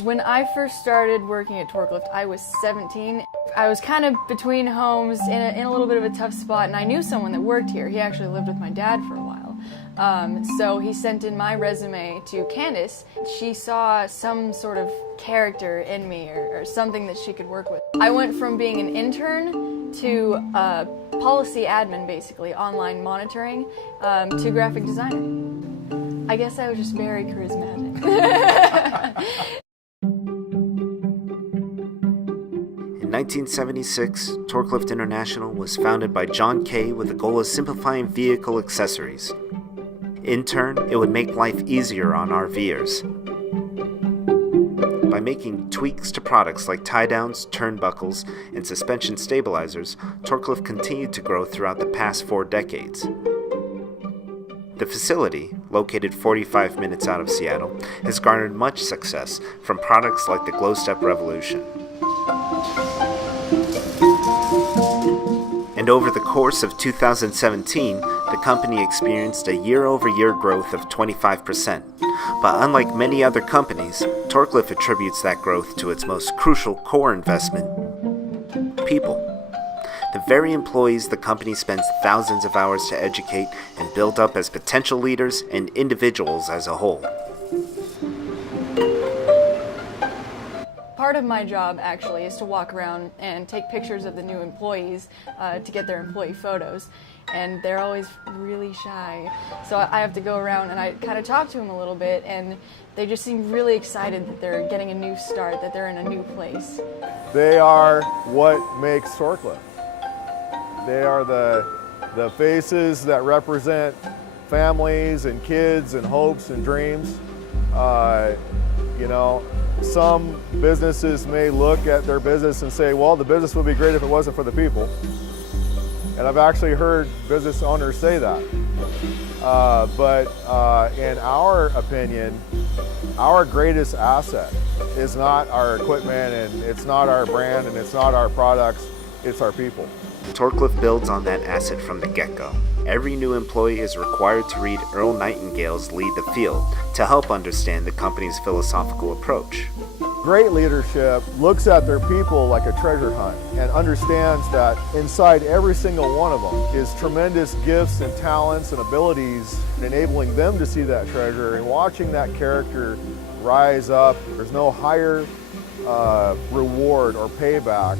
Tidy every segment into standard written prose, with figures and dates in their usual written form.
When I first started working at Torklift, I was 17. I was kind of between homes in a little bit of a tough spot, and I knew someone that worked here. He actually lived with my dad for a while. So he sent in my resume to Candace. She saw some sort of character in me or something that she could work with. I went from being an intern to policy admin, basically, online monitoring, to graphic designer. I guess I was just very charismatic. In 1976, Torklift International was founded by John Kay with the goal of simplifying vehicle accessories. In turn, it would make life easier on RVers. By making tweaks to products like tie-downs, turnbuckles, and suspension stabilizers, Torklift continued to grow throughout the past 4 decades. The facility, located 45 minutes out of Seattle, has garnered much success from products like the Glow Step Revolution. And over the course of 2017, the company experienced a year-over-year growth of 25%. But unlike many other companies, Torklift attributes that growth to its most crucial core investment: people. The very employees the company spends thousands of hours to educate and build up as potential leaders and individuals as a whole. Part of my job, actually, is to walk around and take pictures of the new employees to get their employee photos. And they're always really shy. So I have to go around and I kind of talk to them a little bit, and they just seem really excited that they're getting a new start, that they're in a new place. They are what makes Torklift. They are the faces that represent families and kids and hopes and dreams. Some businesses may look at their business and say, well, the business would be great if it wasn't for the people. And I've actually heard business owners say that. But in our opinion, our greatest asset is not our equipment, and it's not our brand, and it's not our products, it's our people. Torklift builds on that asset from the get-go. Every new employee is required to read Earl Nightingale's Lead the Field to help understand the company's philosophical approach. Great leadership looks at their people like a treasure hunt and understands that inside every single one of them is tremendous gifts and talents and abilities, enabling them to see that treasure and watching that character rise up. There's no higher reward or payback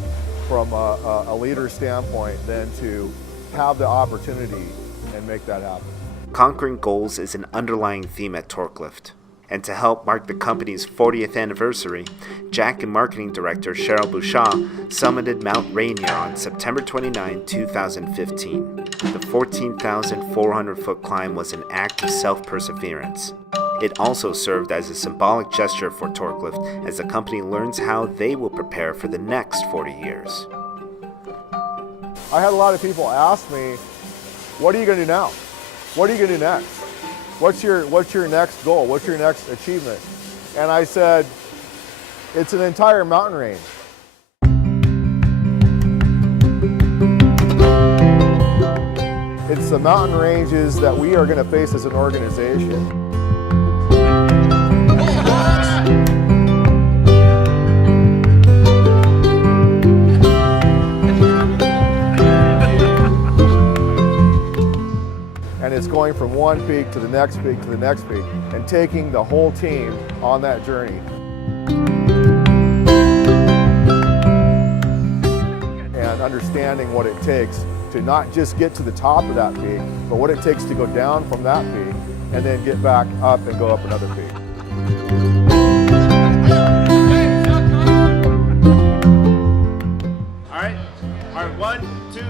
from a leader's standpoint than to have the opportunity and make that happen. Conquering goals is an underlying theme at Torklift. And to help mark the company's 40th anniversary, Jack and Marketing Director Cheryl Bouchard summited Mount Rainier on September 29, 2015. The 14,400-foot climb was an act of self-perseverance. It also served as a symbolic gesture for Torklift as the company learns how they will prepare for the next 40 years. I had a lot of people ask me, what are you going to do now? What are you going to do next? What's your next goal? What's your next achievement? And I said, it's an entire mountain range. It's the mountain ranges that we are going to face as an organization. And it's going from one peak to the next peak to the next peak and taking the whole team on that journey. And understanding what it takes to not just get to the top of that peak, but what it takes to go down from that peak and then get back up and go up another peak. All right, 1, 2,